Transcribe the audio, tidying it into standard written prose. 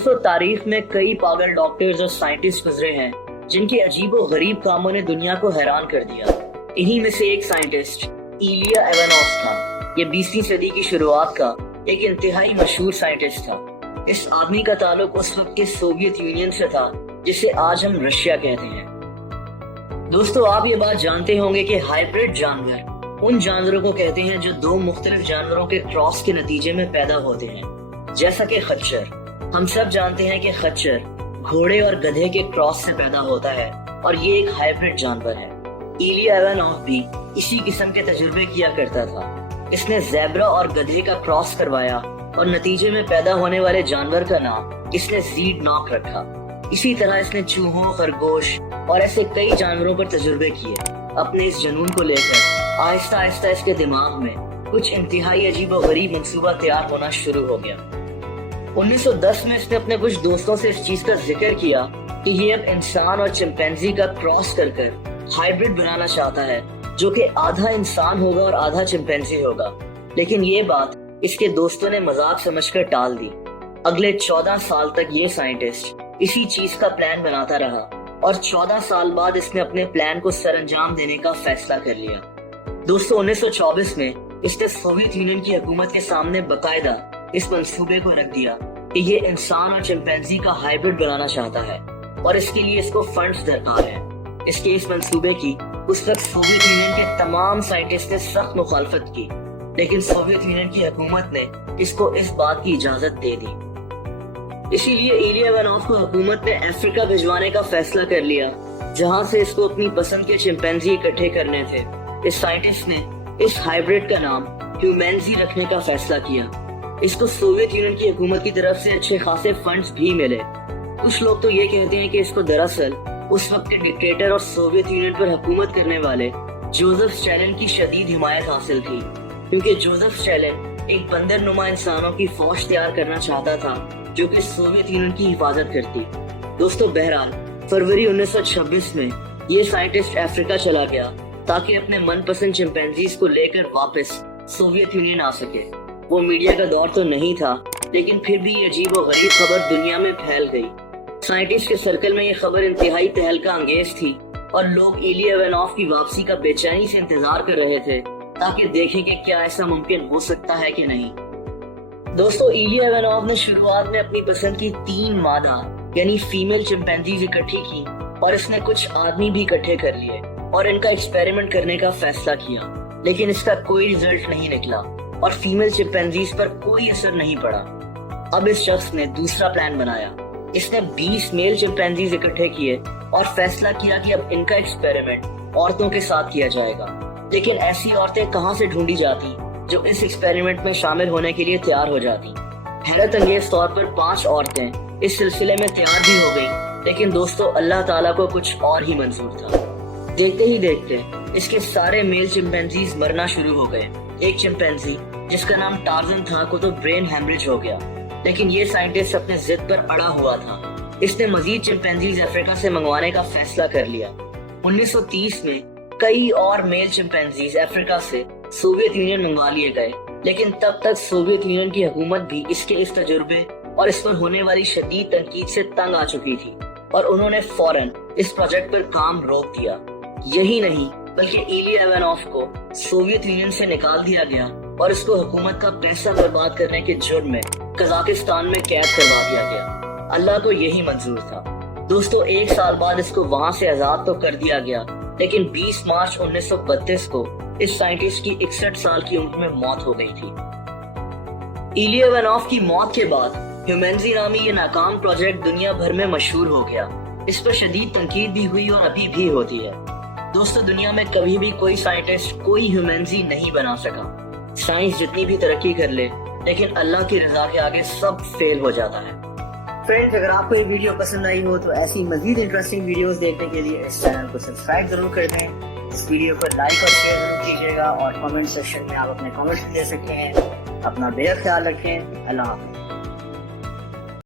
दोस्तों तारीख में कई पागल डॉक्टर्स और साइंटिस्ट गुजरे हैं जिनके अजीब और गरीब कामों ने दुनिया को हैरान कर दिया। इन्हीं में से एक साइंटिस्ट इलिया इवानोव था। ये 20वीं सदी की शुरुआत का एक इंतहाई मशहूर साइंटिस्ट था। इस आदमी का ताल्लुक उस वक्त के सोवियत यूनियन से था जिसे आज हम रशिया कहते हैं। दोस्तों आप ये बात जानते होंगे कि हाइब्रिड जानवर उन जानवरों को कहते हैं जो दो मुख्तलिफ जानवरों के क्रॉस के नतीजे में पैदा होते हैं। जैसा कि खच्चर, हम सब जानते हैं कि खच्चर घोड़े और गधे के क्रॉस से पैदा होता है और ये एक हाइब्रिड जानवर है। इलिया इवानोव भी इसी किस्म के तजुर्बे किया करता था। इसने ज़ेब्रा और गधे का क्रॉस करवाया और नतीजे में पैदा होने वाले जानवर का नाम इसने ज़ीड नॉक रखा। इसी तरह इसने चूहों, खरगोश और ऐसे कई जानवरों पर तजुर्बे किए। अपने इस जुनून को लेकर आहिस्ता आहिस्ता इसके दिमाग में कुछ इंतहाई अजीब और गरीब मंसूबा तैयार होना शुरू हो गया। 1910 में इसने अपने कुछ दोस्तों से इस चीज का जिक्र किया कि ये अब इंसान और चिंपैंजी का क्रॉस कर हाइब्रिड बनाना चाहता है जो कि आधा इंसान होगा और आधा चिंपैंजी होगा। लेकिन ये बात इसके दोस्तों ने मजाक समझकर टाल दी। अगले 14 साल तक ये साइंटिस्ट इसी चीज का प्लान बनाता रहा और 14 साल बाद इसने अपने प्लान को सरअंजाम देने का फैसला कर लिया। दोस्तों 1924 में इसने सोवियत यूनियन की हुकूमत के सामने बकायदा इस मंसूबे को रख दिया कि ये इंसान और चिंपैंजी का हाइब्रिड बनाना चाहता है और इसके लिए इसको फंड्स दरकार है। इसके इस मंसूबे की उस वक्त सोवियत यूनियन के तमाम साइंटिस्ट ने सख्त मुखालफत की, लेकिन सोवियत यूनियन की हुकूमत ने इसको इस बात की इजाजत दे दी। इसीलिए इलिया इवानोव को हुकूमत ने अफ्रीका भिजवाने का फैसला कर लिया, जहां से इसको अपनी पसंद के चिंपैंजी इकट्ठे करने थे। इस साइंटिस्ट ने इस हाइब्रिड का नाम ह्यूमैनजी रखने का फैसला किया। इसको सोवियत यूनियन की हुकूमत की तरफ से अच्छे खासे फंड्स भी मिले। कुछ लोग तो ये कहते हैं कि इसको दरअसल उस वक्त के डिक्टेटर और सोवियत यूनियन पर हुकूमत करने वाले जोसेफ स्टालिन की शदीद हिमायत हासिल थी, क्योंकि जोसेफ स्टालिन एक बंदर नुमा इंसानों की फौज तैयार करना चाहता था जो कि सोवियत यूनियन की हिफाजत करती। दोस्तों बहरहाल फरवरी 1926 में ये साइंटिस्ट अफ्रीका चला गया ताकि अपने मनपसंद चिंपैंजीज को लेकर वापस सोवियत यूनियन आ सके। वो मीडिया का दौर तो नहीं था, लेकिन फिर भी ये अजीब और गरीब खबर दुनिया में फैल गई। साइंटिस्ट के सर्कल में ये खबर इंतहाई तहलका अंगेज थी और लोग इलिया इवानोव की वापसी का बेचैनी से इंतजार कर रहे थे ताकि देखें कि क्या ऐसा मुमकिन हो सकता है कि नहीं। दोस्तों इलिया इवानोव ने शुरुआत में अपनी पसंद की 3 मादा यानी फीमेल चिंपैंजीज इकट्ठी की और इसने कुछ आदमी भी इकट्ठे कर लिए और इनका एक्सपेरिमेंट करने का फैसला किया, लेकिन इसका कोई रिजल्ट नहीं निकला और फीमेल चिंपैंजीज पर कोई असर नहीं पड़ा। अब इस शख्स ने दूसरा प्लान बनाया। इसने 20 मेल चिंपैंजीज इकट्ठे किए और फैसला किया कि अब इनका एक्सपेरिमेंट औरतों के साथ किया जाएगा। लेकिन ऐसी औरतें कहां से ढूंढी जाती जो इस एक्सपेरिमेंट में शामिल होने के लिए तैयार हो जाती। हैरत अंगेज तौर पर 5 औरतें इस सिलसिले में तैयार भी हो गई, लेकिन दोस्तों अल्लाह ताला को कुछ और ही मंजूर था। देखते ही देखते इसके सारे मेल चिंपैंजीज मरना शुरू हो गए। एक चिंपैंजी जिसका नाम टार्जन था को तो ब्रेन हैमरेज हो गया, लेकिन ये साइंटिस्ट अपने जिद पर अड़ा हुआ था। इसने मजीद चिंपैंजीज अफ्रीका से मंगवाने का फैसला कर लिया। 1930 में कई और मेल चिंपैंजीज अफ्रीका से सोवियत यूनियन मंगवा लिए गए, लेकिन तब तक सोवियत यूनियन की हुकूमत भी इसके इस तजुर्बे और इस पर होने वाली शदीद तनकीद से तंग आ चुकी थी और उन्होंने फौरन इस प्रोजेक्ट पर काम रोक दिया। यही नहीं बल्कि इलिया इवानोव को सोवियत यूनियन से निकाल दिया गया और इसको हुकूमत का पैसा बर्बाद करने के जुर्म में कजाकिस्तान में कैद करवा दिया गया। अल्लाह को यही मंजूर था। दोस्तों 1 साल बाद इसको वहां से आजाद तो कर दिया गया, लेकिन 20 मार्च 1932 को इस साइंटिस्ट की 61 साल की उम्र में मौत हो गई थी। इलिया इवानोव की मौत के बाद ह्यूमैनजी नामी ये नाकाम प्रोजेक्ट दुनिया भर में मशहूर हो गया। इस पर शदीद तनकीद भी हुई और अभी भी होती है। दोस्तों दुनिया में कभी भी कोई साइंटिस्ट कोई ह्यूमैनजी नहीं बना सका। साइंस जितनी भी तरक्की कर ले, लेकिन अल्लाह की रजा के आगे सब फेल हो जाता है। फ्रेंड्स अगर आपको ये वीडियो पसंद आई हो तो ऐसी मजीद इंटरेस्टिंग वीडियोस देखने के लिए इस चैनल को सब्सक्राइब जरूर कर दें। इस वीडियो को लाइक और शेयर जरूर कीजिएगा और कमेंट सेक्शन में आप अपने कमेंट्स दे सकते हैं। अपना बेहद ख्याल रखें। अल्लाह हाफ़िज़।